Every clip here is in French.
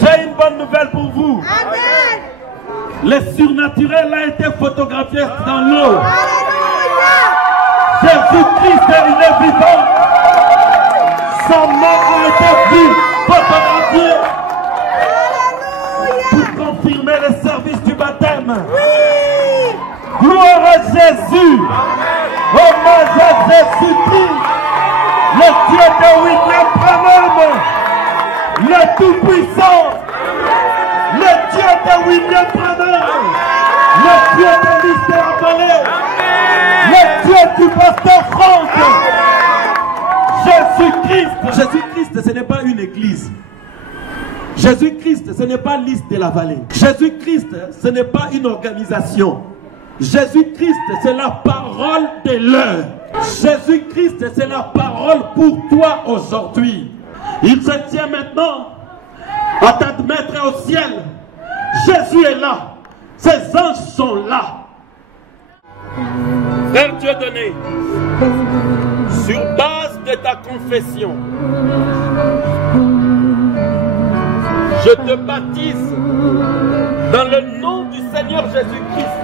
J'ai une bonne nouvelle pour vous. Amen. Le surnaturel a été photographié dans l'eau. Alléluia. Jésus-Christ il est vivant. Son nom a été vu, photographié. Pour confirmer le service du baptême. Oui. Gloire à Jésus. Hommage à Jésus-Christ. Le Dieu de William Branham. Le Tout-Puissant. Le Dieu de William Branham. Le Dieu de Mystère Avalé. Le Dieu du pasteur Franck. Jésus-Christ. Jésus-Christ, ce n'est pas une église. Jésus-Christ, ce n'est pas liste de la vallée. Jésus-Christ, ce n'est pas une organisation. Jésus-Christ, c'est la parole de l'heure. Jésus-Christ, c'est la parole pour toi aujourd'hui. Il se tient maintenant à t'admettre au ciel. Jésus est là. Ses anges sont là. Frère Dieudonné, sur base de ta confession, je te baptise dans le nom du Seigneur Jésus-Christ.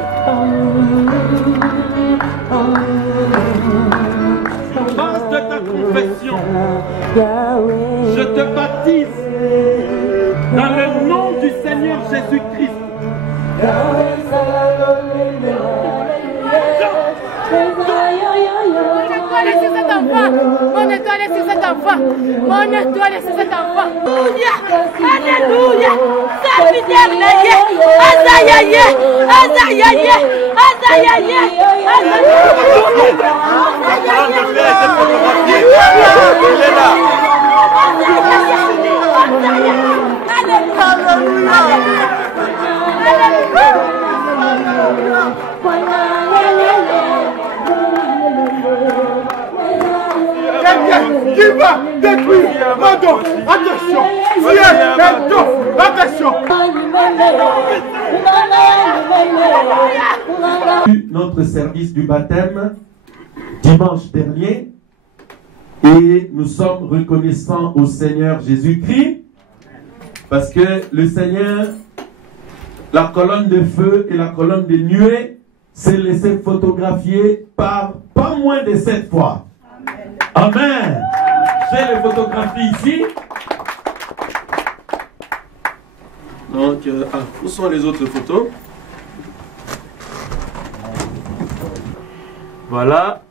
Sur base de ta confession, je te baptise dans le nom du Seigneur Jésus-Christ. On doit laisser cet enfant. On doit laisser cet enfant. On doit laisser cet enfant. Alléluia. Alléluia. Azayaye. Azayaye. Azayaye. Qui va détruire ma dos? Attention! Attention! Notre service du baptême dimanche dernier et nous sommes reconnaissants au Seigneur Jésus-Christ parce que le Seigneur, la colonne de feu et la colonne de nuée s'est laissé photographier par pas moins de 7 fois. Amen. J'ai les photographies ici. Donc, où sont les autres photos? Voilà.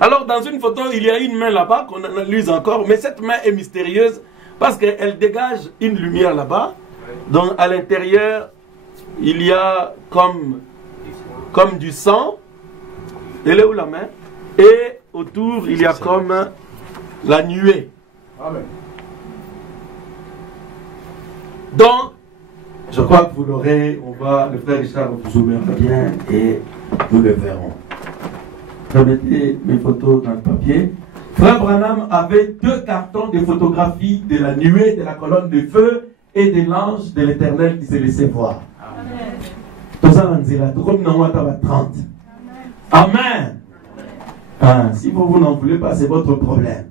Alors, dans une photo, il y a une main là-bas qu'on analyse encore, mais cette main est mystérieuse parce qu'elle dégage une lumière là-bas. Donc, à l'intérieur, il y a comme du sang. Elle est où la main? Et autour, il y a comme la nuée. Amen. Donc, je crois que vous l'aurez, le frère Richard vous soumènera bien et nous le verrons. Remettez mes photos dans le papier. Frère Branham avait 2 cartons de photographies de la nuée, de la colonne de feu et de l'ange de l'Éternel qui s'est laissé voir. Amen. Amen. Ah, si vous n'en voulez pas, c'est votre problème.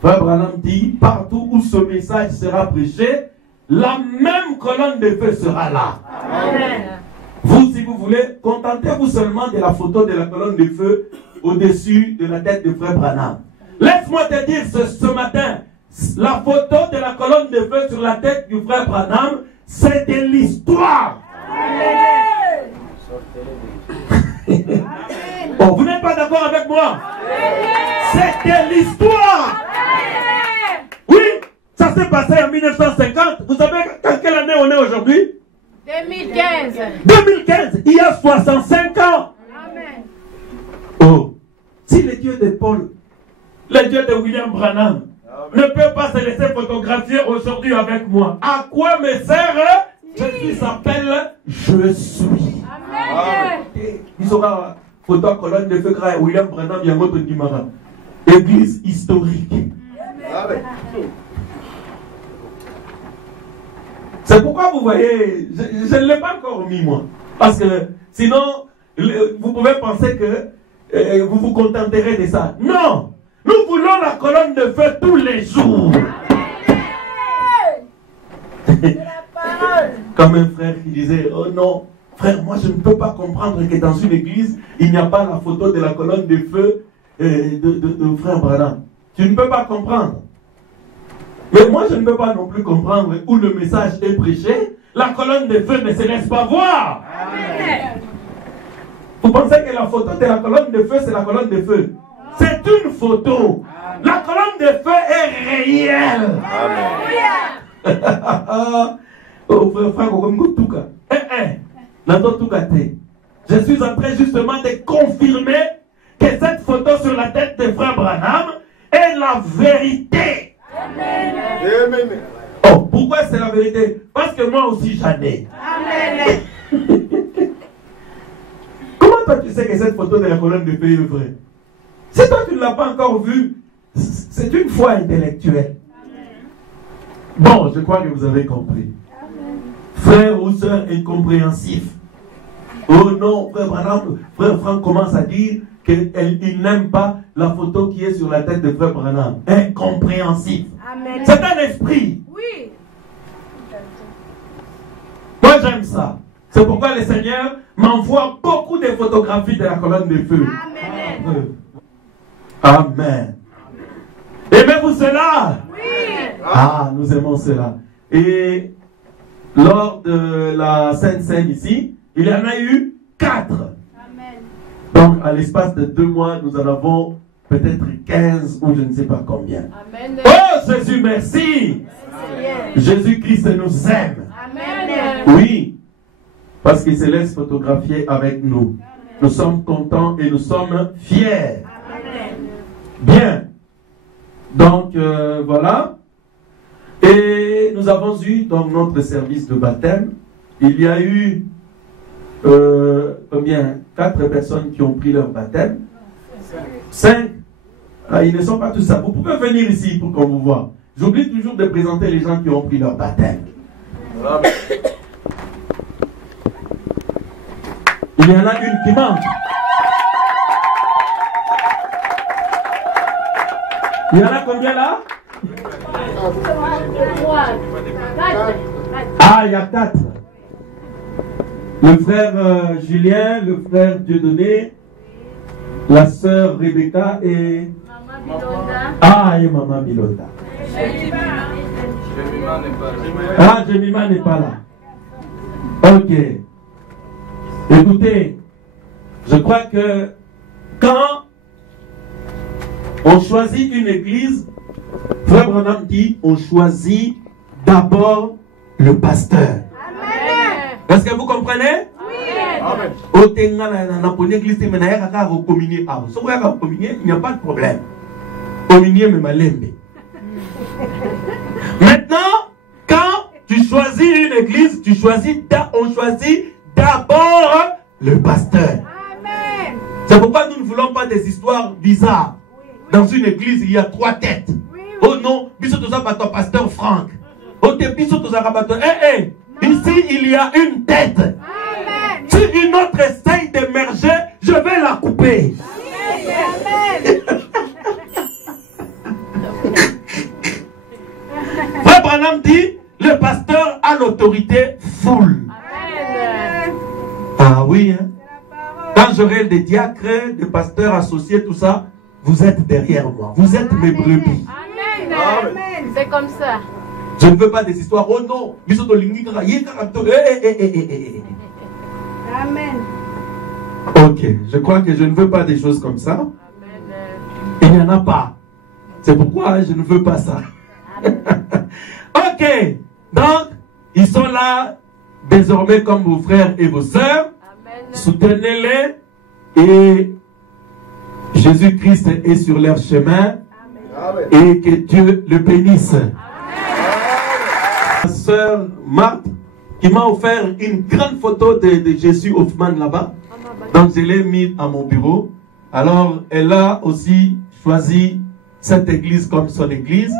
Frère Branham dit, partout où ce message sera prêché, la même colonne de feu sera là. Amen. Vous, si vous voulez, contentez-vous seulement de la photo de la colonne de feu au-dessus de la tête de Frère Branham. Laisse-moi te dire ce matin, la photo de la colonne de feu sur la tête du Frère Branham, c'est de l'histoire. Oh, vous n'êtes pas d'accord avec moi? C'est de l'histoire. Oui, ça s'est passé en 1950. Vous savez dans quelle année on est aujourd'hui? 2015. 2015, il y a 65 ans. Amen. Oh, si le Dieu de Paul, le Dieu de William Branham, ne peut pas se laisser photographier aujourd'hui avec moi, à quoi me sert Jésus s'appelle Je suis. Amen. Il aura photo à colonne de feu William Branham Yangoto Dimara. Église historique. Amen. C'est pourquoi vous voyez, je ne l'ai pas encore mis moi. Parce que sinon, vous pouvez penser que vous vous contenterez de ça. Non! Nous voulons la colonne de feu tous les jours. Comme un frère qui disait, oh non, frère, moi je ne peux pas comprendre que dans une église, il n'y a pas la photo de la colonne de feu de frère Branham. Tu ne peux pas comprendre. Mais moi je ne peux pas non plus comprendre où le message est prêché. La colonne de feu ne se laisse pas voir. Amen. Vous pensez que la photo de la colonne de feu, c'est la colonne de feu? C'est une photo. Amen. La colonne de feu est réelle. Amen. Oh, frère, je suis en train justement de confirmer que cette photo sur la tête de frère Branham est la vérité. Amen. Amen. Oh, pourquoi c'est la vérité? Parce que moi aussi j'en ai. Amen. Comment toi tu sais que cette photo de la colonne de feu est vraie? Si toi tu ne l'as pas encore vue, c'est une foi intellectuelle. Amen. Bon, je crois que vous avez compris. Amen. Frères ou sœurs incompréhensifs. Oh non, frère Branham, frère Franck commence à dire qu'il n'aime pas la photo qui est sur la tête de frère Branham. Incompréhensif. Amen. C'est un esprit. Oui. Moi j'aime ça. C'est pourquoi le Seigneur m'envoie beaucoup de photographies de la colonne de feu. Amen. Amen. Aimez-vous cela? Oui. Ah, nous aimons cela. Et lors de la Sainte Seine ici, il y en a eu 4. Amen. Donc, à l'espace de 2 mois, nous en avons peut-être 15 ou je ne sais pas combien. Amen. Oh Jésus, merci. Jésus-Christ nous aime. Amen. Oui. Parce qu'il se laisse photographier avec nous. Amen. Nous sommes contents et nous sommes fiers. Amen. Bien. Donc, voilà. Et nous avons eu dans notre service de baptême, il y a eu combien? 4 personnes qui ont pris leur baptême. 5. Ah, ils ne sont pas tous ça. Vous pouvez venir ici pour qu'on vous voit. J'oublie toujours de présenter les gens qui ont pris leur baptême. Amen. Il y en a une qui manque. Il y en a combien là? Ah, il y a 4. Le frère Julien, le frère Dieudonné, la sœur Rebecca et Maman Bilonda. Ah, et Maman Bilonda. Ah, Jemima n'est pas là. Ok. Écoutez, je crois que quand on choisit une église, frère Branham dit, on choisit d'abord le pasteur. Amen. Est-ce que vous comprenez? Oui. Il n'y a pas de problème. Maintenant, quand tu choisis une église, on choisit d'abord le pasteur. Amen. C'est pourquoi nous ne voulons pas des histoires bizarres. Dans une église, il y a 3 têtes. Oh non, pasteur Franck. Oh, ici, il y a une tête. Amen. Si une autre essaye d'émerger, je vais la couper. Amen. Frère Branham dit, le pasteur a l'autorité full. Amen. Ah oui, hein? Quand j'aurai des diacres, des pasteurs associés, tout ça, vous êtes derrière moi. Vous êtes mes brebis. Amen. Amen. C'est comme ça. Je ne veux pas des histoires. Oh non. Amen. Ok. Je crois que je ne veux pas des choses comme ça. Amen. Il n'y en a pas. C'est pourquoi je ne veux pas ça. Ok. Donc, ils sont là désormais comme vos frères et vos sœurs. Soutenez-les. Et Jésus-Christ est sur leur chemin. Amen. Et que Dieu le bénisse. Amen. Ma sœur Marthe, qui m'a offert une grande photo de Jésus Hoffman là-bas. Donc je l'ai mis à mon bureau. Alors elle a aussi choisi cette église comme son église.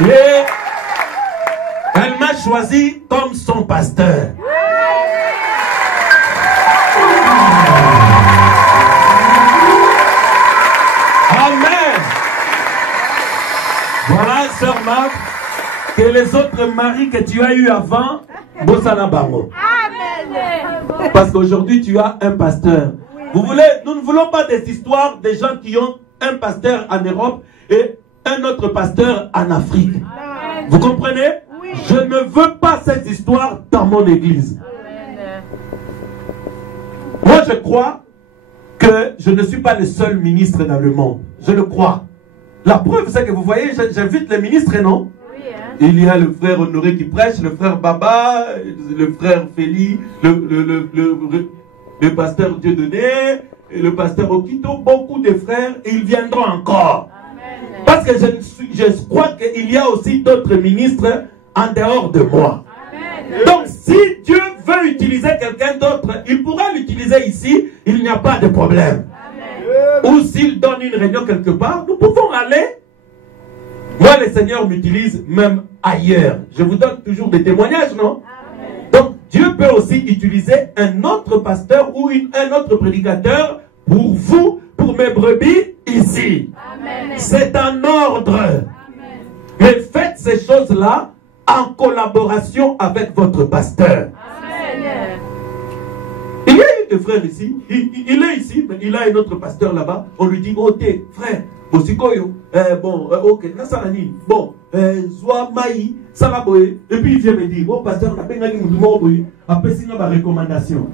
Et elle m'a choisi comme son pasteur. miracle. Que les autres maris que tu as eu avant, Bossana Bango. Amen. Parce qu'aujourd'hui, tu as un pasteur. Vous voulez, nous ne voulons pas des histoires des gens qui ont un pasteur en Europe et un autre pasteur en Afrique. Vous comprenez? Je ne veux pas cette histoire dans mon église. Moi, je crois que je ne suis pas le seul ministre dans le monde. Je le crois. La preuve, c'est que vous voyez, j'invite les ministres, non? Il y a le frère Honoré qui prêche, le frère Baba, le frère Félix, le pasteur Dieudonné, le pasteur Okito, beaucoup de frères, et ils viendront encore. Amen. Parce que je crois qu'il y a aussi d'autres ministres en dehors de moi. Amen. Donc si Dieu veut utiliser quelqu'un d'autre, il pourra l'utiliser ici, il n'y a pas de problème. Amen. Ou s'il donne une réunion quelque part, nous pouvons aller. Moi, le Seigneur m'utilise même ailleurs. Je vous donne toujours des témoignages, non? Amen. Donc, Dieu peut aussi utiliser un autre pasteur ou un autre prédicateur pour vous, pour mes brebis, ici. C'est un ordre. Amen. Mais faites ces choses-là en collaboration avec votre pasteur. Amen. Il y a eu des frères ici. Il est ici, mais il a un autre pasteur là-bas. On lui dit, oh, t'es frère. Ok, bon, Zoa Maï, Salaboé, et puis il vient me dire, oh pasteur, on a pas une recommandation.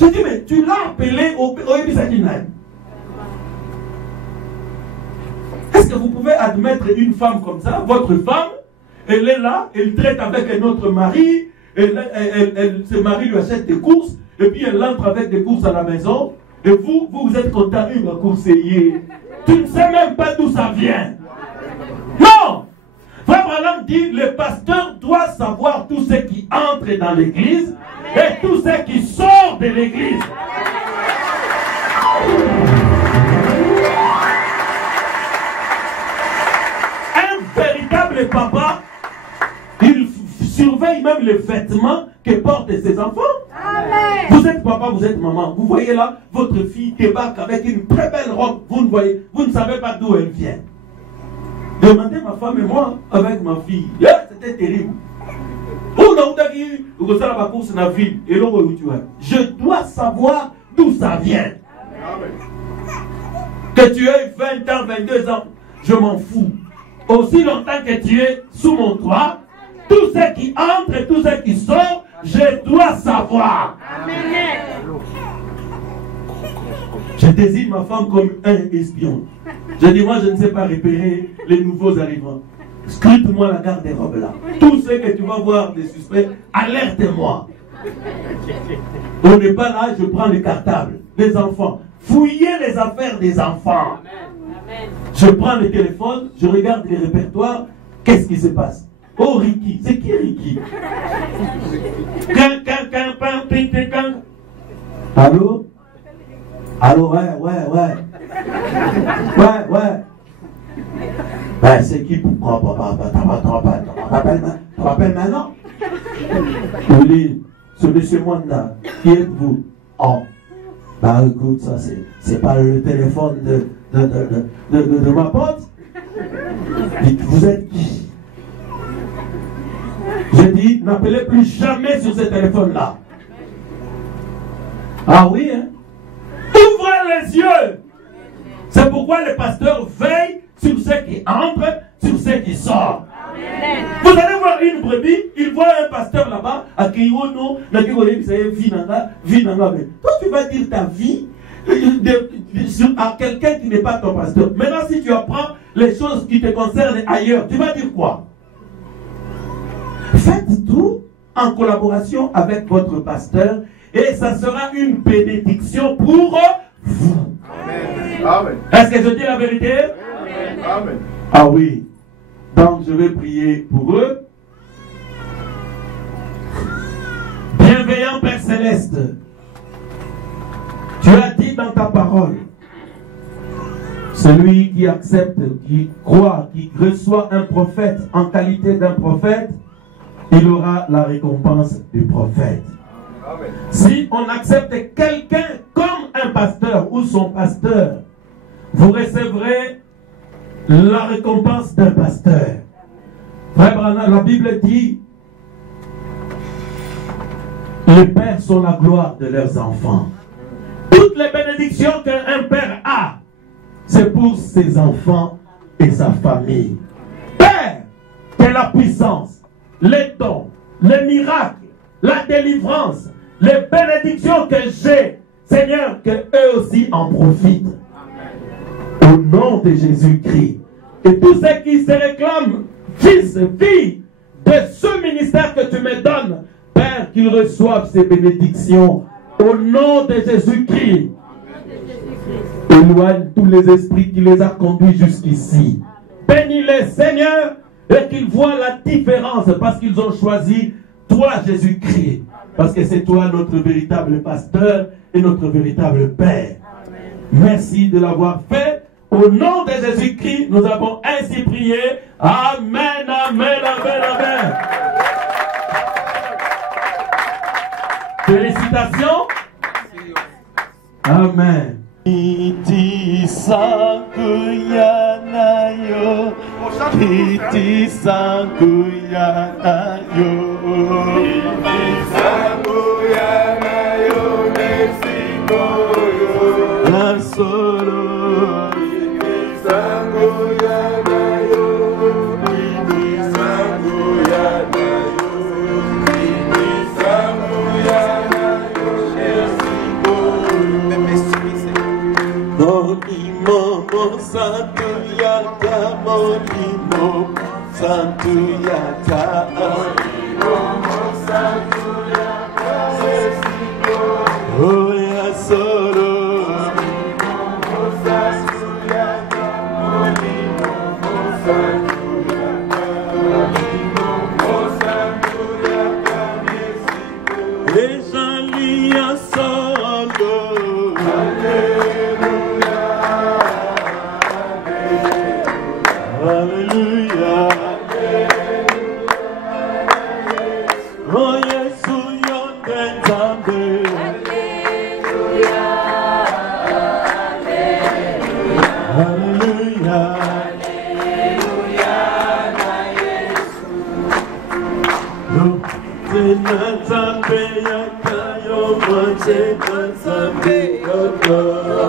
Je dis, mais tu l'as appelé au Ebisadinaï. Est-ce que vous pouvez admettre une femme comme ça, votre femme, elle est là, elle traite avec un autre mari, ce mari lui achète des courses, et puis elle entre avec des courses à la maison, et vous êtes content, il va courser. Tu ne sais même pas d'où ça vient. Non! Frère Branham dit, le pasteur doit savoir tout ce qui entre dans l'église et tout ce qui sort de l'église. Un véritable papa, il surveille même les vêtements que portent ses enfants. Amen. Vous êtes papa, vous êtes maman. Vous voyez là, votre fille débarque avec une très belle robe. Vous ne savez pas d'où elle vient. Demandez ma femme et moi avec ma fille. C'était terrible. Je dois savoir d'où ça vient. Que tu aies 20 ans, 22 ans, je m'en fous. Aussi longtemps que tu es sous mon toit, tout ce qui entre et tout ce qui sort, je dois savoir. Amen. Je désigne ma femme comme un espion. Je dis, moi, je ne sais pas repérer les nouveaux arrivants. Scrute-moi la garde-robe là. Tout ce que tu vas voir des suspects, alerte-moi. On n'est pas là, je prends les cartables des enfants. Fouillez les affaires des enfants. Amen. Je prends le téléphone, je regarde les répertoires. Qu'est-ce qui se passe? Oh, Ricky. C'est qui Ricky? Allô? Allô, ouais. Ouais, c'est qui pour tu rappelles maintenant? Oui, ce monsieur Mwanda, qui êtes-vous? Oh, bah écoute, ça c'est pas le téléphone de ma pote. Dites, vous êtes qui? Je dis, n'appelez plus jamais sur ce téléphone-là. Ah oui, hein? Ouvrez les yeux! C'est pourquoi le pasteur veille sur ce qui entre, sur ce qui sort. Amen. Vous allez voir une brebis, il voit un pasteur là-bas, à Kiyono, toi tu vas dire ta vie à quelqu'un qui n'est pas ton pasteur. Maintenant, si tu apprends les choses qui te concernent ailleurs, tu vas dire quoi? Faites tout en collaboration avec votre pasteur et ça sera une bénédiction pour vous. Amen. Est-ce que je dis la vérité? Amen. Ah oui. Donc je vais prier pour eux. Bienveillant Père Céleste, tu as dit dans ta parole, celui qui accepte, qui croit, qui reçoit un prophète en qualité d'un prophète, il aura la récompense du prophète. Amen. Si on accepte quelqu'un comme un pasteur ou son pasteur, vous recevrez la récompense d'un pasteur. Frère Branham, la Bible dit, les pères sont la gloire de leurs enfants. Toutes les bénédictions qu'un père a, c'est pour ses enfants et sa famille. Père, c'est la puissance, les dons, les miracles, la délivrance, les bénédictions que j'ai, Seigneur, que eux aussi en profitent. Au nom de Jésus-Christ. Et tous ceux qui se réclament, fils et filles, de ce ministère que tu me donnes, Père, qu'ils reçoivent ces bénédictions. Au nom de Jésus-Christ. Éloigne tous les esprits qui les ont conduits jusqu'ici. Bénis-les, Seigneur, et qu'ils voient la différence parce qu'ils ont choisi toi, Jésus-Christ. Parce que c'est toi notre véritable pasteur et notre véritable Père. Merci de l'avoir fait. Au nom de Jésus-Christ, nous avons ainsi prié. Amen, amen, amen, amen. Félicitations. Amen. Iti sankuyanayo, iti sankuyanayo, iti sankuyanayo, nesikoyo, la solo, iti sankuyanayo, iti sankuyanayo, iti sankuyanayo, nesikoyo. Monimo santo yata, monimo santo yata, monimo santo yata, oh ya solo, monimo santo yata, monimo santo yata, monimo santo yata, Ejalia solo, Hallelujah. Oh yes, you ntambe. Hallelujah. Ntambe yakayo manje ntambe yakayo.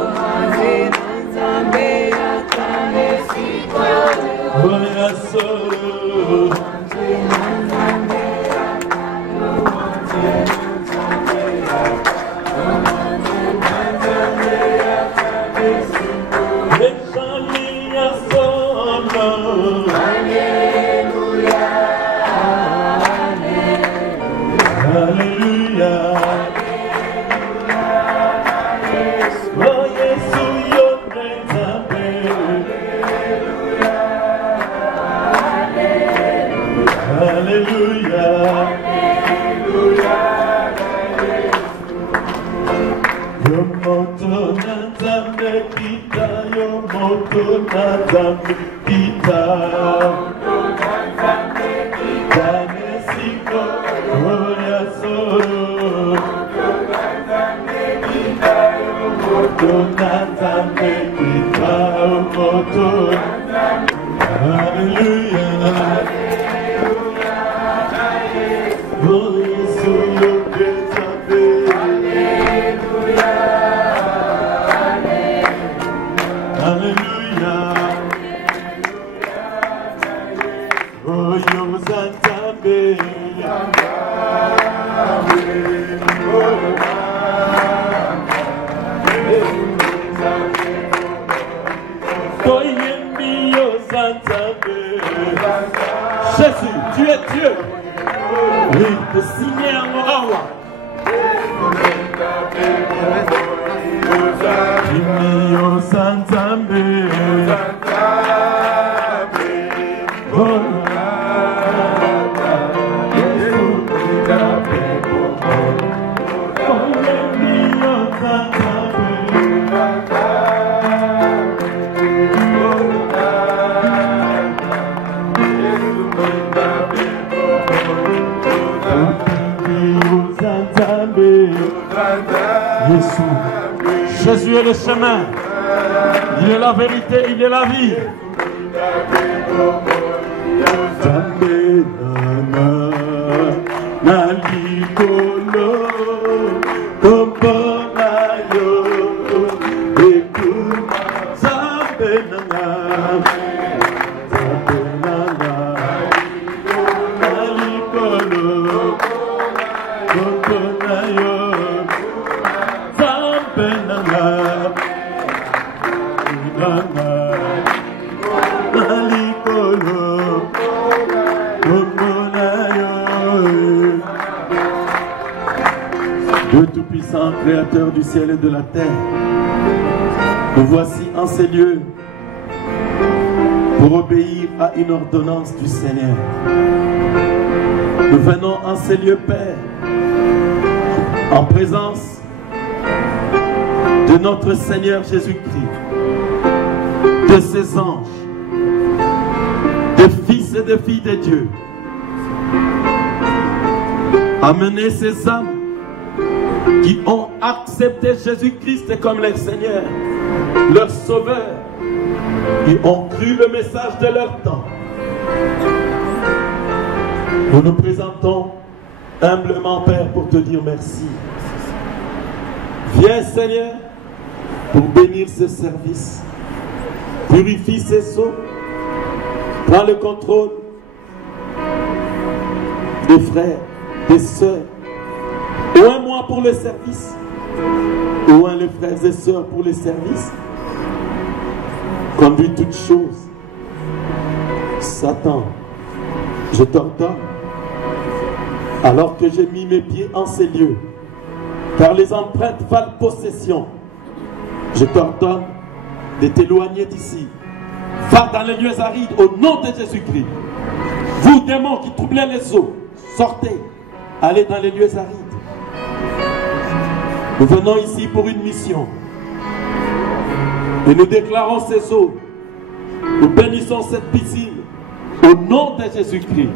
Oya solo, Ejalia solo, Hallelujah, Hallelujah. Oh Yesu yo ntambe. Hallelujah. Yo moto nzambe kita, yo moto nzambe kita, Mexico, oya solo, yo moto nzambe kita, moto, Hallelujah. Oh, Yesu, yo ntambe. Hallelujah. Oh, yo ntambe. Jésus, tu es Dieu. Oui, de signer un orawa. Kimio Santambe. Jésus est le chemin, il est la vérité, il est la vie. Zambe nanga na likolo kombo na yo ekuma Zambe nanga Zambe nanga na likolo kombo na yo Zambe nanga nanga na likolo Dieu Tout-Puissant, Créateur du ciel et de la terre, nous voici en ces lieux pour obéir à une ordonnance du Seigneur. Nous venons en ces lieux, Père, en présence de notre Seigneur Jésus-Christ, de ses anges, des fils et des filles de Dieu. Amener ces âmes qui ont accepté Jésus-Christ comme leur Seigneur, leur Sauveur, qui ont cru le message de leur temps. Nous nous présentons humblement, Père, pour te dire merci. Viens, Seigneur, pour bénir ce service. Purifie ces eaux. Prends le contrôle des frères, des sœurs. Oint moi pour le service. Oint les frères et sœurs pour le service. Conduis toutes choses. Satan, je t'ordonne, alors que j'ai mis mes pieds en ces lieux, car les empreintes valent possession, je t'ordonne de t'éloigner d'ici. Va dans les lieux arides au nom de Jésus-Christ. Vous démons qui troublez les eaux, sortez, allez dans les lieux arides. Nous venons ici pour une mission. Et nous déclarons ces eaux. Nous bénissons cette piscine au nom de Jésus-Christ.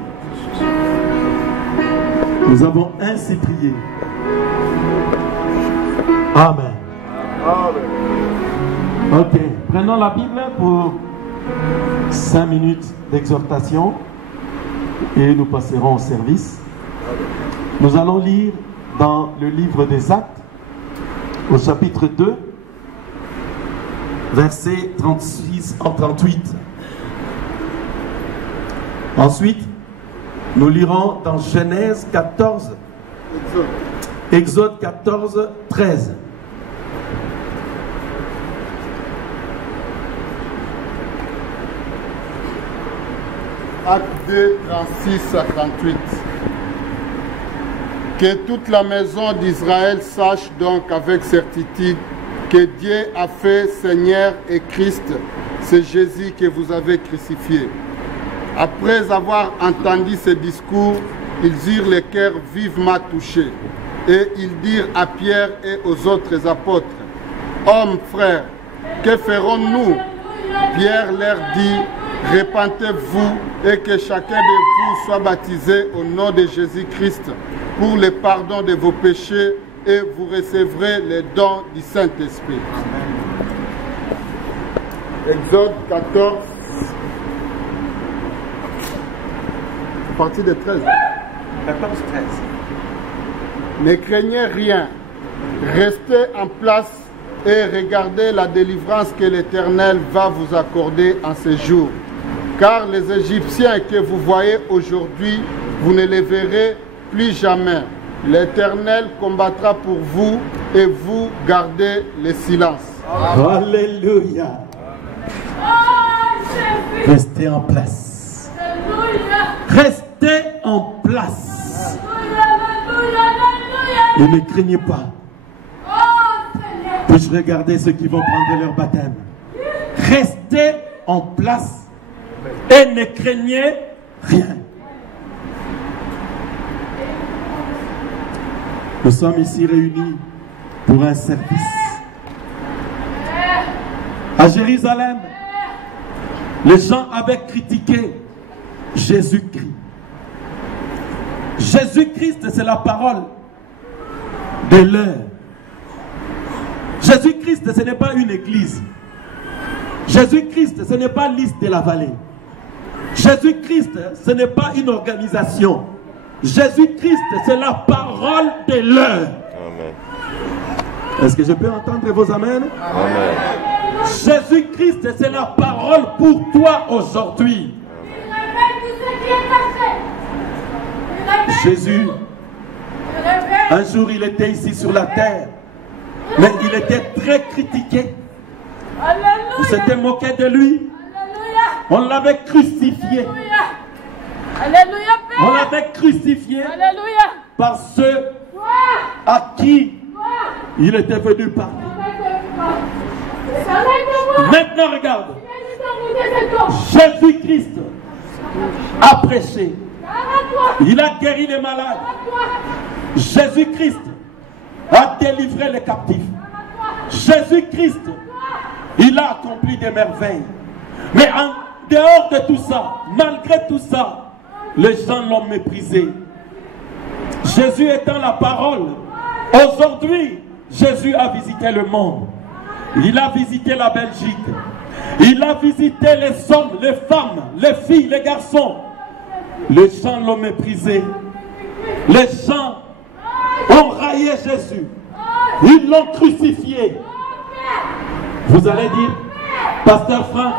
Nous avons ainsi prié. Amen. Amen. Ok, prenons la Bible pour 5 minutes d'exhortation et nous passerons au service. Nous allons lire dans le livre des Actes, au chapitre 2, versets 36 en 38. Ensuite, nous lirons dans Genèse 14, Exode 14, 13. Acte 2, 36 à 38. Que toute la maison d'Israël sache donc avec certitude que Dieu a fait Seigneur et Christ, c'est Jésus que vous avez crucifié. Après avoir entendu ces discours, ils eurent le cœur vivement touchés. Et ils dirent à Pierre et aux autres apôtres, « Hommes, frères, que ferons-nous » Pierre leur dit, « Repentez-vous et que chacun de vous soit baptisé au nom de Jésus-Christ pour le pardon de vos péchés et vous recevrez les dons du Saint-Esprit. » Exode 14, à partir de 13. 14, 13. Ne craignez rien, restez en place et regardez la délivrance que l'Éternel va vous accorder en ce jour. Car les Égyptiens que vous voyez aujourd'hui, vous ne les verrez plus jamais. L'Éternel combattra pour vous et vous gardez le silence. Alléluia. Restez en place. Restez en place. Et ne craignez pas. Puis-je regarder ceux qui vont prendre leur baptême? Restez en place et ne craignez rien. Nous sommes ici réunis pour un service. À Jérusalem, les gens avaient critiqué Jésus-Christ. Jésus-Christ, c'est la parole de l'heure. Jésus-Christ, ce n'est pas une église. Jésus-Christ, ce n'est pas Lys de la vallée. Jésus-Christ, ce n'est pas une organisation. Jésus-Christ, c'est la parole de l'heure. Est-ce que je peux entendre vos amens? Amen. Jésus-Christ, c'est la parole pour toi aujourd'hui. Jésus, un jour il était ici sur la terre, mais il était très critiqué. On s'était moqué de lui. On l'avait crucifié. On l'avait crucifié par ceux à qui il était venu parler. Maintenant regarde, Jésus-Christ a prêché. Il a guéri les malades. Jésus-Christ a délivré les captifs. Jésus-Christ, il a accompli des merveilles. Mais en dehors de tout ça, malgré tout ça, les gens l'ont méprisé. Jésus étant la parole, aujourd'hui, Jésus a visité le monde. Il a visité la Belgique. Il a visité les hommes, les femmes, les filles, les garçons. Les gens l'ont méprisé. Les gens ont raillé Jésus. Ils l'ont crucifié. Vous allez dire, Pasteur Franck,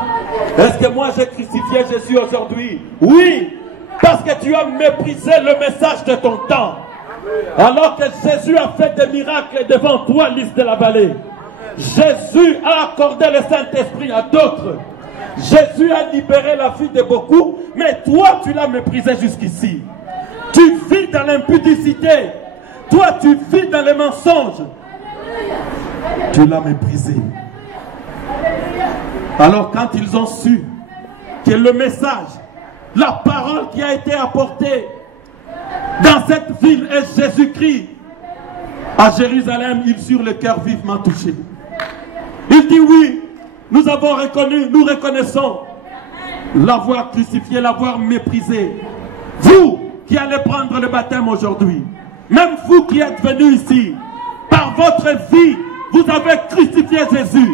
est-ce que moi j'ai crucifié Jésus aujourd'hui? Oui, parce que tu as méprisé le message de ton temps. Alors que Jésus a fait des miracles devant toi, lys de la vallée. Jésus a accordé le Saint-Esprit à d'autres. Jésus a libéré la vie de beaucoup, mais toi tu l'as méprisé jusqu'ici. Tu vis dans l'impudicité. Toi tu vis dans les mensonges. Tu l'as méprisé. Alors quand ils ont su que le message, la parole qui a été apportée dans cette ville est Jésus-Christ, à Jérusalem, ils eurent le cœur vivement touché. Il dit oui, nous avons reconnu, nous reconnaissons l'avoir crucifié, l'avoir méprisé. Vous qui allez prendre le baptême aujourd'hui, même vous qui êtes venus ici, par votre vie, vous avez crucifié Jésus.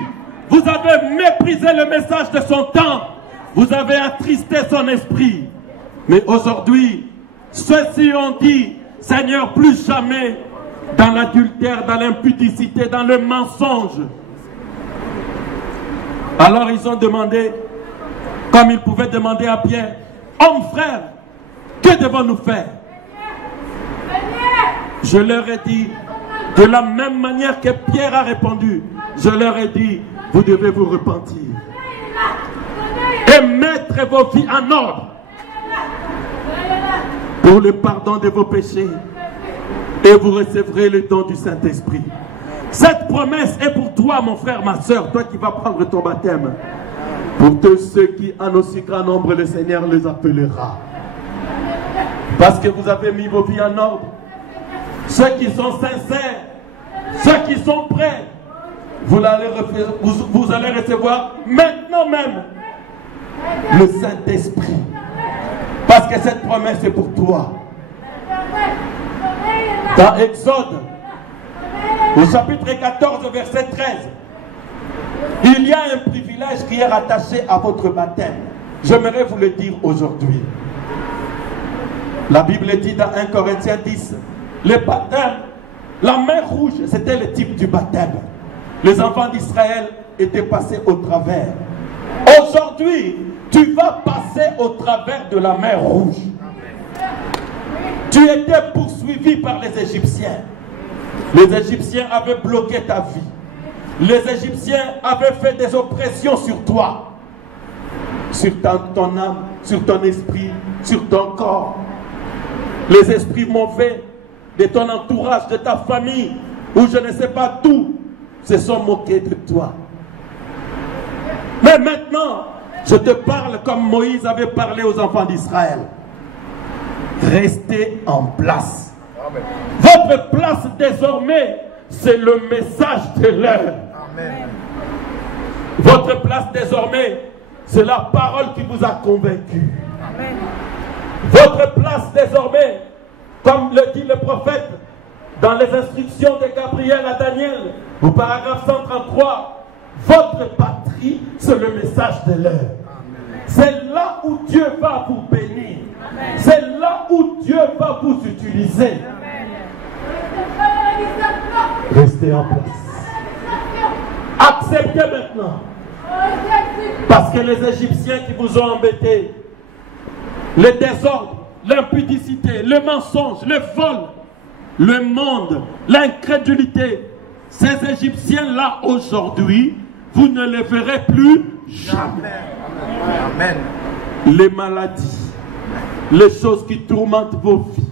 Vous avez méprisé le message de son temps. Vous avez attristé son esprit. Mais aujourd'hui, ceux-ci ont dit, Seigneur, plus jamais dans l'adultère, dans l'impudicité, dans le mensonge. Alors ils ont demandé, comme ils pouvaient demander à Pierre, homme frère, que devons-nous faire? Je leur ai dit, de la même manière que Pierre a répondu, je leur ai dit, vous devez vous repentir et mettre vos vies en ordre pour le pardon de vos péchés, et vous recevrez le don du Saint-Esprit. Cette promesse est pour toi, mon frère, ma soeur, toi qui vas prendre ton baptême. Pour tous ceux qui, en aussi grand nombre, le Seigneur les appellera. Parce que vous avez mis vos vies en ordre. Ceux qui sont sincères, ceux qui sont prêts, vous allez recevoir maintenant même le Saint-Esprit. Parce que cette promesse est pour toi. Dans Exode, au chapitre 14, verset 13, il y a un privilège qui est rattaché à votre baptême. J'aimerais vous le dire aujourd'hui. La Bible dit dans 1 Corinthiens 10, le baptême, la mer rouge, c'était le type du baptême. Les enfants d'Israël étaient passés au travers. Aujourd'hui, tu vas passer au travers de la mer rouge. Tu étais poursuivi par les Égyptiens. Les Égyptiens avaient bloqué ta vie. Les Égyptiens avaient fait des oppressions sur toi, sur ton âme, sur ton esprit, sur ton corps. Les esprits mauvais de ton entourage, de ta famille, ou je ne sais pas d'où, se sont moqués de toi. Mais maintenant, je te parle comme Moïse avait parlé aux enfants d'Israël. Restez en place. Amen. Votre place désormais, c'est le message de l'heure. Votre place désormais, c'est la parole qui vous a convaincu. Amen. Votre place désormais, comme le dit le prophète dans les instructions de Gabriel à Daniel, au paragraphe 133, votre patrie, c'est le message de l'heure. C'est là où Dieu va vous bénir. C'est là où Dieu va vous utiliser. Restez en place. Acceptez maintenant. Parce que les Égyptiens qui vous ont embêtés, le désordre, l'impudicité, le mensonge, le vol, le monde, l'incrédulité, ces Égyptiens-là aujourd'hui, vous ne les verrez plus jamais. Amen. Les maladies, les choses qui tourmentent vos vies,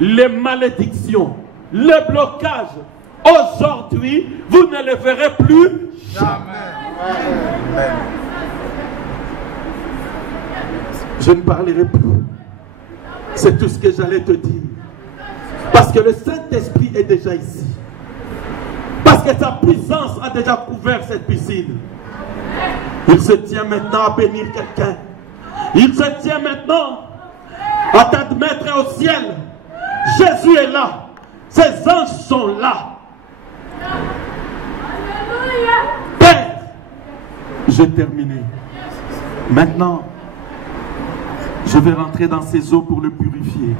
les malédictions, les blocages, aujourd'hui, vous ne les verrez plus jamais. Amen. Je ne parlerai plus. C'est tout ce que j'allais te dire. Parce que le Saint-Esprit est déjà ici. Parce que sa puissance a déjà couvert cette piscine. Il se tient maintenant à bénir quelqu'un. Il se tient maintenant à t'admettre au ciel. Jésus est là. Ses anges sont là. Père, j'ai terminé. Maintenant, je vais rentrer dans ces eaux pour le purifier.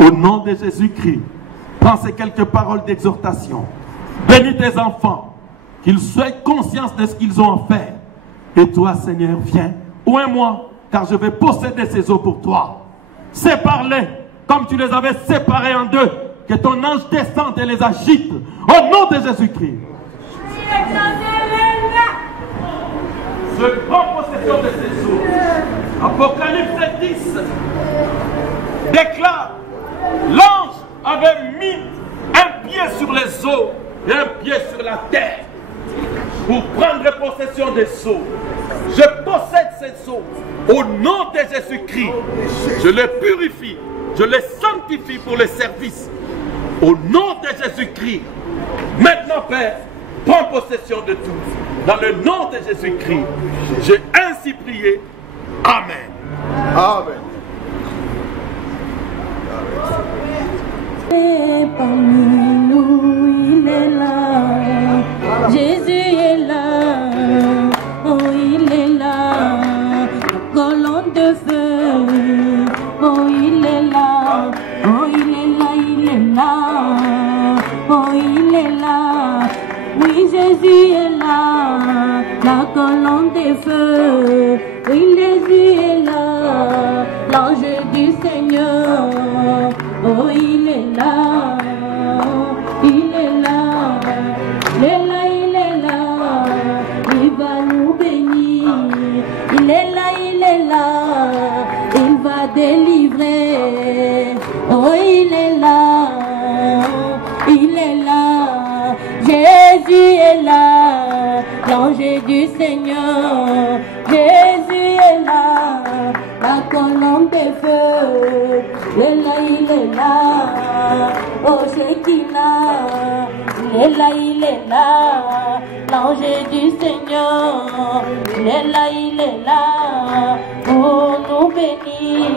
Au nom de Jésus-Christ, prends ces quelques paroles d'exhortation. Bénis tes enfants, qu'ils soient conscients de ce qu'ils ont à faire. Et toi, Seigneur, viens, oins-moi, car je vais posséder ces eaux pour toi. Sépare-les, comme tu les avais séparés en deux. Que ton ange descende et les agite. Au nom de Jésus-Christ. Je prends possession de ces eaux. Apocalypse 10 déclare: l'ange avait mis un pied sur les eaux et un pied sur la terre pour prendre possession des eaux. Je possède ces eaux au nom de Jésus-Christ. Je les purifie, je les sanctifie pour le service. Au nom de Jésus-Christ. Maintenant, Père, prends possession de tout. Dans le nom de Jésus-Christ, j'ai ainsi prié. Amen. Amen. Et parmi nous, il est là. Jésus est là. Oh, il est là. Colonne de feu. Oh, il est là. Oh, il est là, il est là. Oh, il est là. Oui, Jésus est là. La colonne de feu. Oui, Jésus est là. L'ange du Seigneur. Oh, il est là. Il est là. Il est là, il est là. Il va nous bénir. Il est là, il est là. Il va délivrer. Oh, il est là. Il est là. Jésus est là. L'ange du Seigneur. Jésus est là. La colombe de feu. Il est là, il est là. Oh, Shekinah. Il est là, il est là. L'ange du Seigneur. Il est là, il est là. Oh, nous bénir.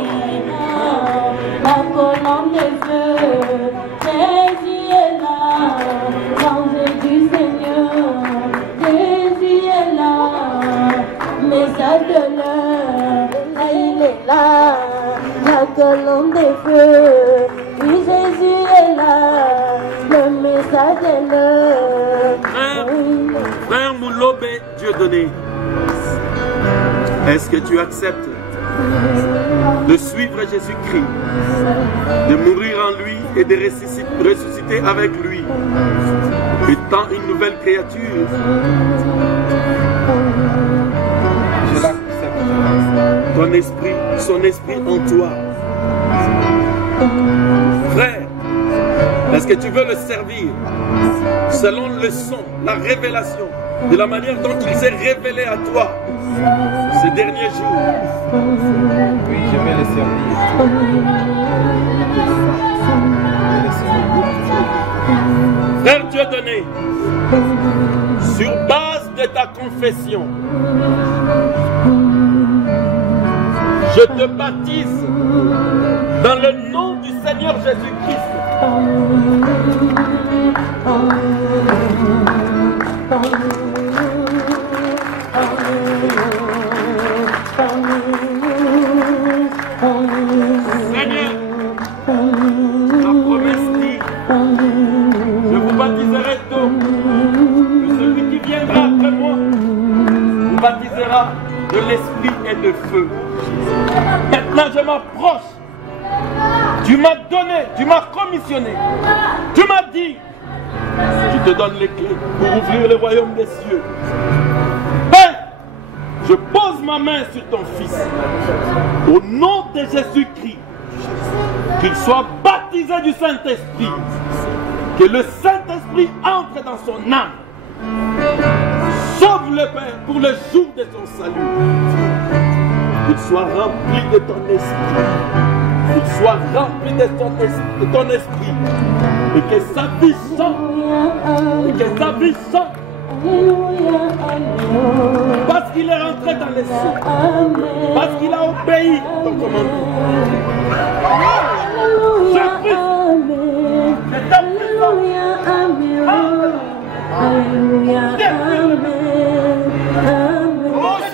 La colombe de feu. Jésus est là. L'ange du Seigneur. Jésus est là. Message de l'heure. Là, il est là. La colombe de feu. Oui, Jésus est là. Le message de l'heure. Frère Moulobe, Dieu donné, est-ce que tu acceptes de suivre Jésus-Christ, de mourir en lui et de ressusciter avec lui, étant une nouvelle créature? Je l'accepte. Ton esprit, son esprit en toi. Frère, est-ce que tu veux le servir selon le son, la révélation, de la manière dont il s'est révélé à toi ces derniers jours? Oui, je vais le servir. Frère Dieu donné, sur base de ta confession, je te baptise dans le nom du Seigneur Jésus-Christ. foi, de l'esprit et de feu. Maintenant je m'approche. Tu m'as donné, tu m'as commissionné. Tu m'as dit, je te donne les clés pour ouvrir le royaume des cieux. Père, je pose ma main sur ton fils. Au nom de Jésus-Christ, qu'il soit baptisé du Saint-Esprit. Que le Saint-Esprit entre dans son âme. Sauve-le, Père, pour le jour de ton salut. Qu'il soit rempli de ton esprit. Qu'il soit rempli de ton esprit. Et que sa vie change. Et que sa vie change. Parce qu'il est rentré dans les cieux. Parce qu'il a obéi à ton commandement. Je prie. C'est ta puissance. Alléluia, amen, amen.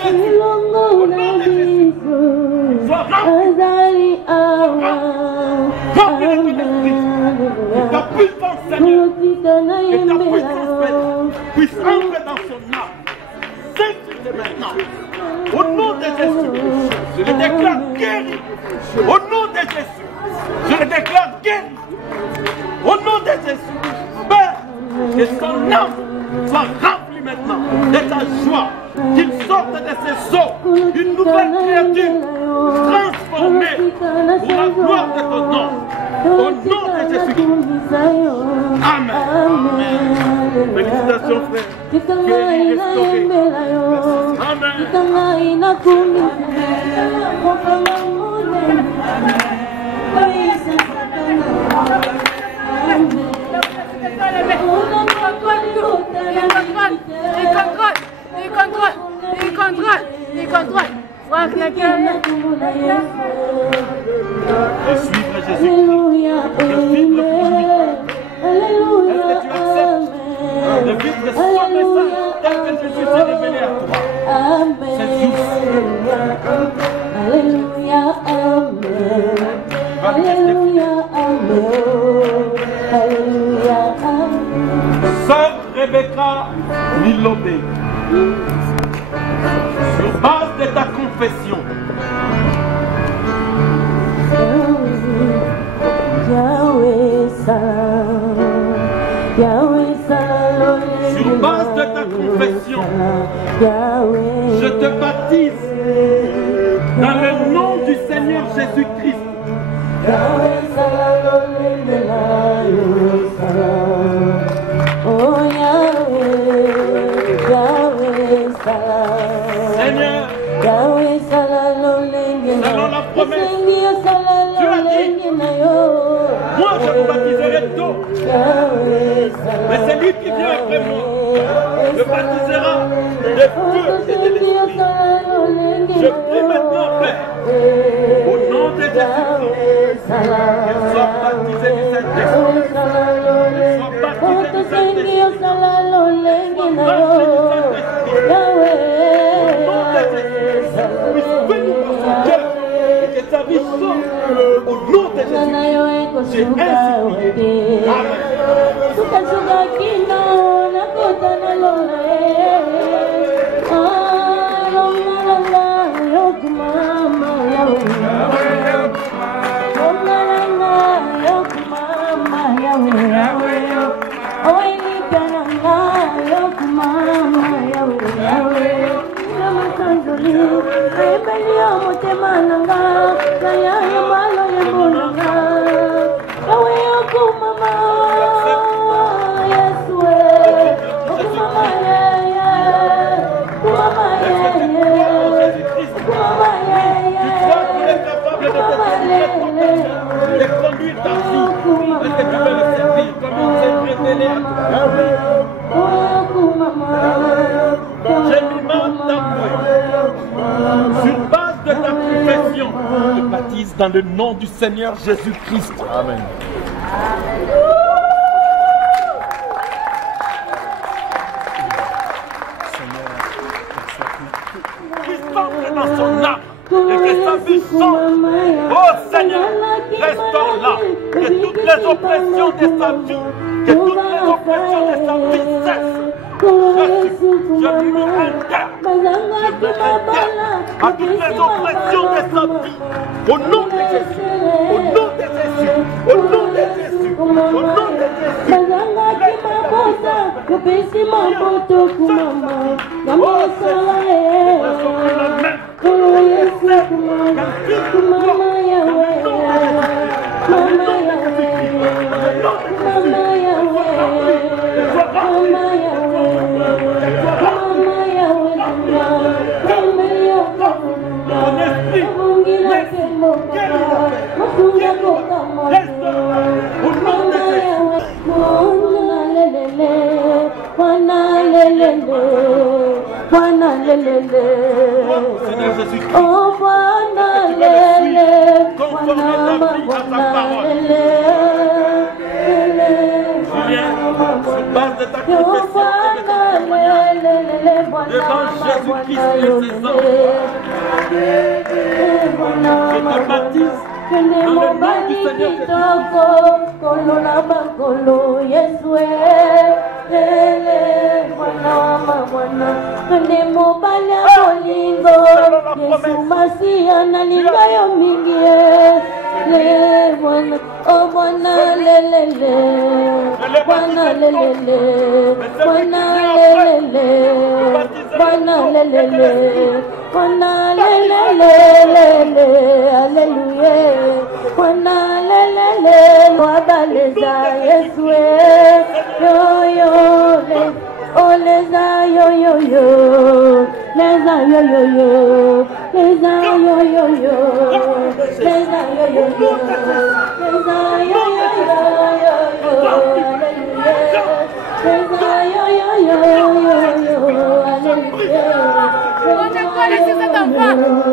Ilongo na biso, azali awa, amen. Ta puissance, Seigneur, que ta puissance puisse entrer dans son âme. C'est maintenant. Au nom de Jésus, je le déclare guéri. Au nom de Jésus, je le déclare guéri. Au nom de Jésus, Père, que son âme soit remplie maintenant de ta joie, qu'il sorte de ses eaux une nouvelle créature transformée pour la gloire de ton nom. Au nom de Jésus-Christ. Amen. Félicitations, frère. Guéri, restauré. Amen. Il contrôle. Franck Nakane. De suivre Jésus-Christ. De vivre pour lui. Est-ce que tu acceptes de vivre son message tel que Jésus s'est révélé à toi? C'est juste. Alléluia, amen. Alléluia, amen. Alléluia, amen. Sœur Rebecca Milobé, sur base de ta confession, Yahweh Salam, Yahweh Salam, sur base de ta confession, je te baptise dans le nom du Seigneur Jésus-Christ. Yahweh Salam, Yahweh Salam, oh Yahweh, Yahweh Salam, Seigneur, Yahweh Salam, selon la promesse, tu as dit, moi je vous baptiserai d'eau, mais celui qui vient après moi me baptisera de feu et de l'esprit. Je prie maintenant, Père, au nom de Jésus-Christ, qu'il soit baptisé du Saint-Esprit, qu'il soit baptisé du Saint-Esprit, qu'il soit rempli du Saint-Esprit. Au nom de Jésus, puisse venir dans son cœur et que sa vie sorte. Au nom de Jésus, j'ai ainsi prié. Amen. Sur base de ta confession, je te baptise dans le nom du Seigneur Jésus-Christ. Amen. Qu'il entre dans son âme et que sa vie change. Oh Seigneur, restaure-la. Que toutes les oppressions de sa vie, que toutes les oppressions de sa vie cessent. Je me rends à toutes les oppressions des sorties. Au nom de Jésus. Au nom de Jésus. Au nom de Jésus. Au nom de Jésus. Devant Jésus-Christ et ses hommes, je te baptise dans le nom du Seigneur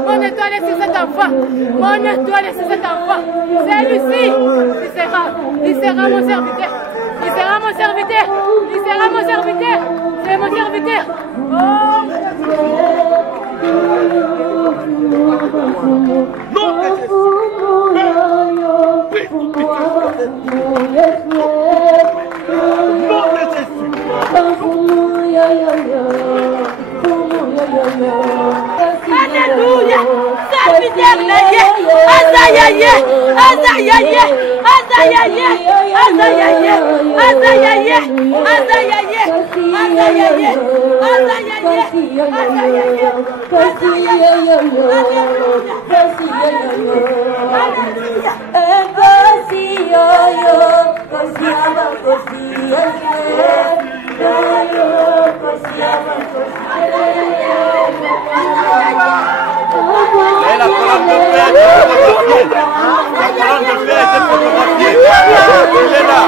Mon étoile sur cet enfant. Mon étoile sur cet enfant. C'est Lucie. Il sera mon serviteur. Il sera mon serviteur. Il sera mon serviteur. C'est mon serviteur. Alléluia. Serviteur légué. Azayaye. Azayaye. Azayaye. Azayaye. Azayaye. Azayaye. Azayaye. Azayaye. Et la colonne de fer est photographiée. La colonne de fer est photographiée. Il est là.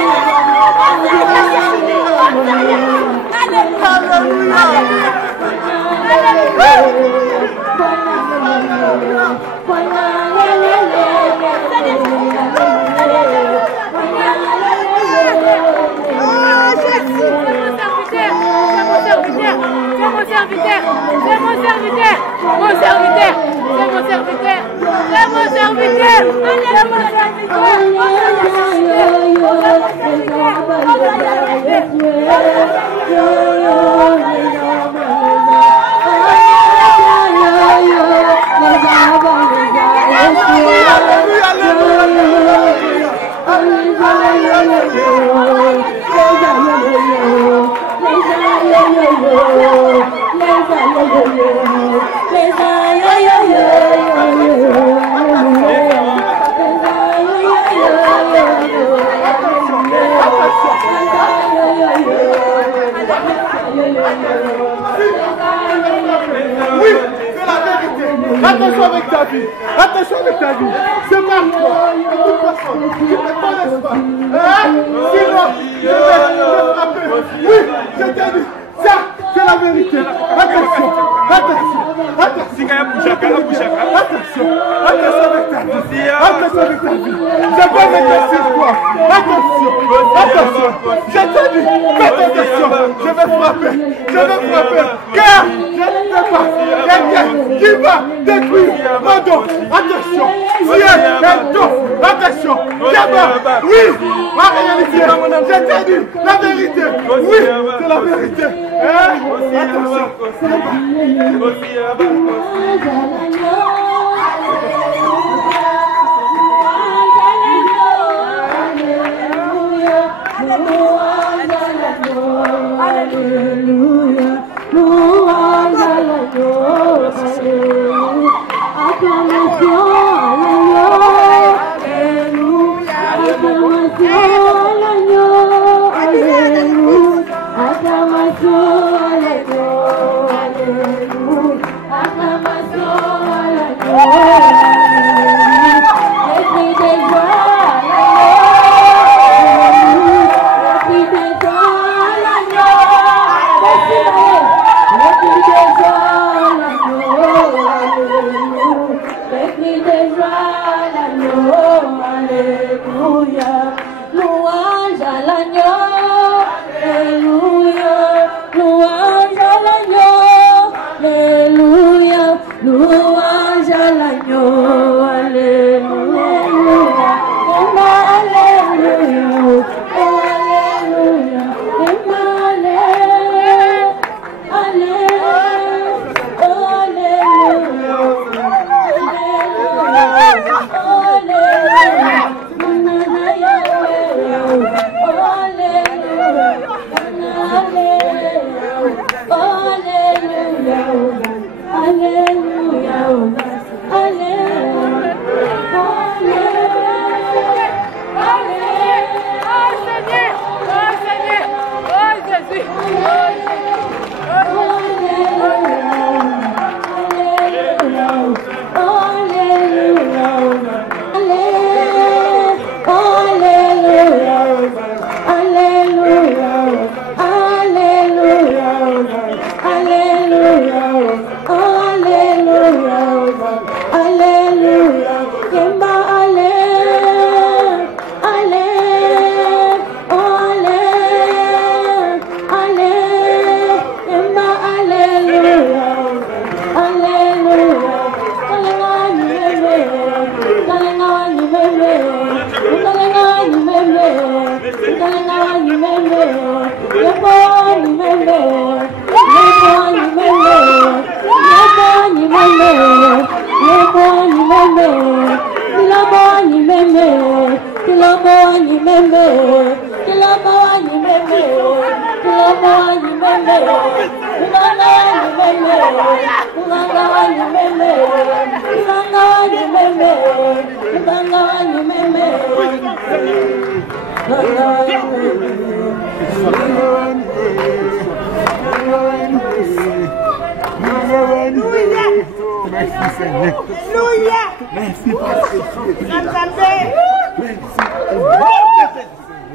C'est mon serviteur, mon serviteur, c'est mon serviteur, c'est mon serviteur, c'est mon Oui, c'est la vérité. Attention avec ta vie. Attention avec ta vie. C'est pas toi. Toute personne. Tu ne connais pas. Sinon, je vais frapper. Oui, je t'ai dit. Ça, c'est la vérité. Attention. Attention. Attention. Attention. Attention avec ta vie. Attention. sauver ta vie. Je vais venir sur toi. Attention, attention. Je te dis, fais attention. Je vais frapper. Je vais frapper. Car je ne sais pas. Quelqu'un qui va détruire mon dos. Attention. Si un dos. Attention. Là-bas. Oui. En réalité, je te dis la vérité. Oui, c'est la vérité. Attention. C'est là-bas.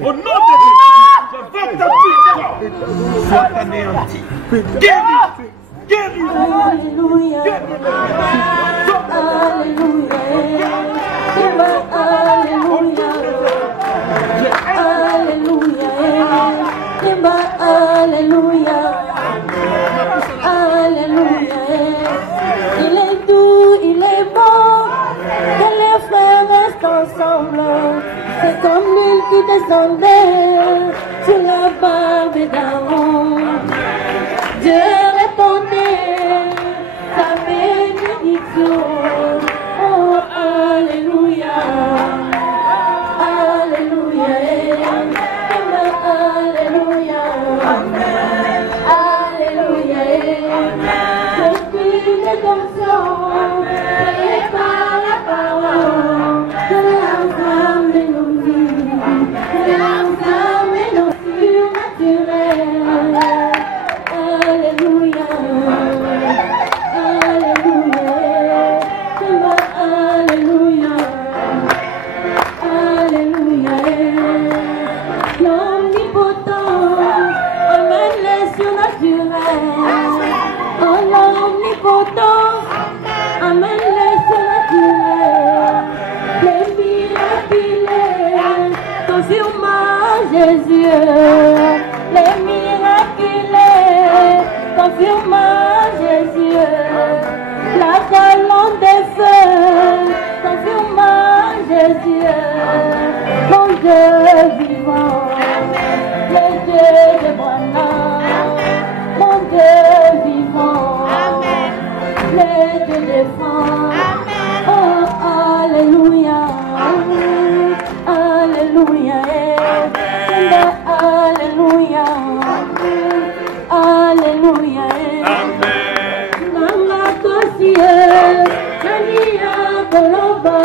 Au nom de Jésus, je vais t'appuyer. Sois anéanti. Guéris. Guéris. Alléluia. Alléluia. Alléluia. Alléluia. Alléluia. Il est doux, il est bon, que les frères restent ensemble. C'est comme l'huile qui descendait sur la barbe d'Aaron. Dieu répondait sa bénédiction. Oh, alléluia. Alléluia. Alléluia. Alléluia. L'esprit de conscience, créé par la parole, que l'enflamme de nos vies, que l'enflamme de nos surnaturels. Alléluia. Alléluia. Alléluia. Alléluia. L'omnipotent amène les surnaturels. Oh, l'omnipotent amène les surnaturels. Les Alléluia. Amen. Nanga kosie, Kania Koloba.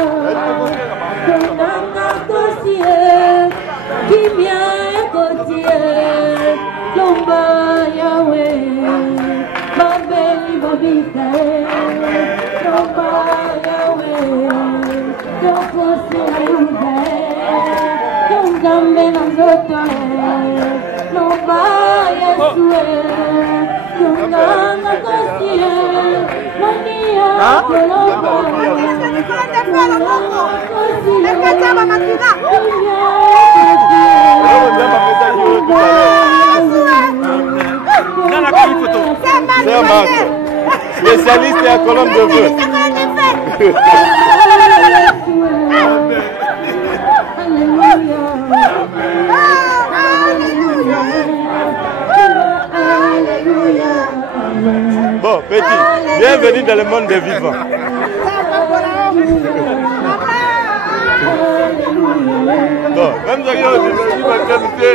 Nanga kosie, Kimia Kotie, Lomba Yahweh, Babeli Babita, Lomba Yahweh, Yokosi Ayuba, Yongambe Nanzoto, Lomba Yesue, Yonganga Kosie, Mania Koloba, C'est un masque. Spécialiste et à colonne de feu. Bon, petit, bienvenue dans le monde des vivants. Bon, même si on dit ma qualité.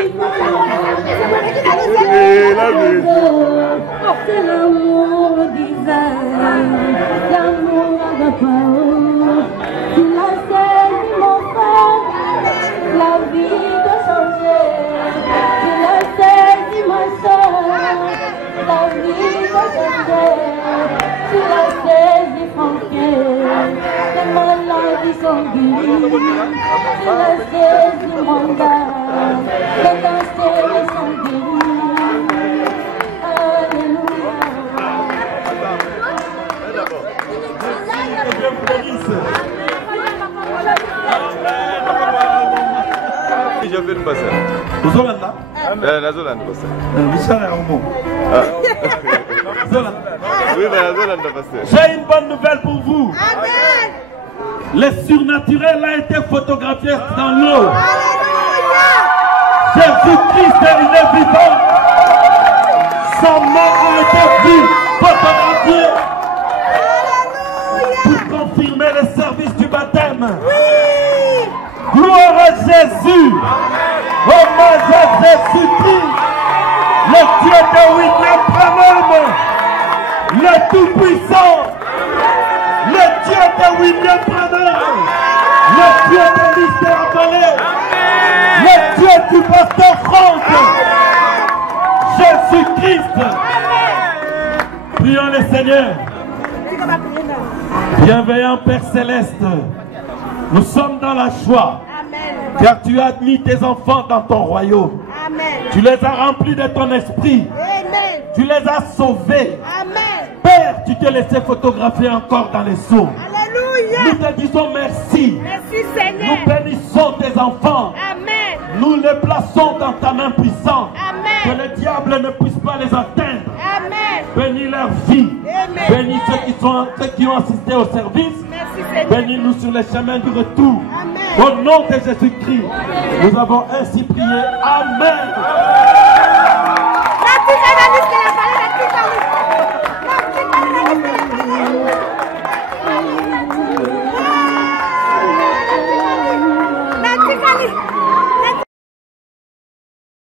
C'est l'amour divin, l'amour agapao. Tu l'as saisi mon frère, la vie doit changer. Tu l'as saisi ma soeur, la vie doit changer. Tu l'as saisi Franquet, les maladies sont guéries. Tu l'as saisi mon gars, les cancers sont guéris. Je vais le passer. Vous êtes là? J'ai une bonne nouvelle pour vous. Amen. Le surnaturel a été photographié dans l'eau. Jésus-Christ est vivant. Son mort a été vu, photographié. Pour confirmer le service du baptême. Gloire à Jésus. Hommage à Jésus-Christ. Le Dieu de William Branham. Le Tout-Puissant. Le Dieu de William Branham. Le Dieu de Mister Abalé. Le Dieu du pasteur Franck. Jésus-Christ. Prions le Seigneur. Bienveillant Père Céleste, nous sommes dans la joie. Amen. Car tu as admis tes enfants dans ton royaume. Amen. Tu les as remplis de ton esprit. Amen. Tu les as sauvés. Amen. Père, tu t'es laissé photographier encore dans les seaux. Alléluia. Nous te disons merci. Merci Seigneur. Nous bénissons tes enfants. Amen. Nous les plaçons dans ta main puissante. Que Amen. le diable ne puisse pas les atteindre. Amen. Bénis leur vie. Amen. Bénis ceux qui ont assisté au service. Merci Seigneur. Bénis-nous sur le chemin du retour. Amen. Au nom de Jésus-Christ, nous avons ainsi prié. Amen. Merci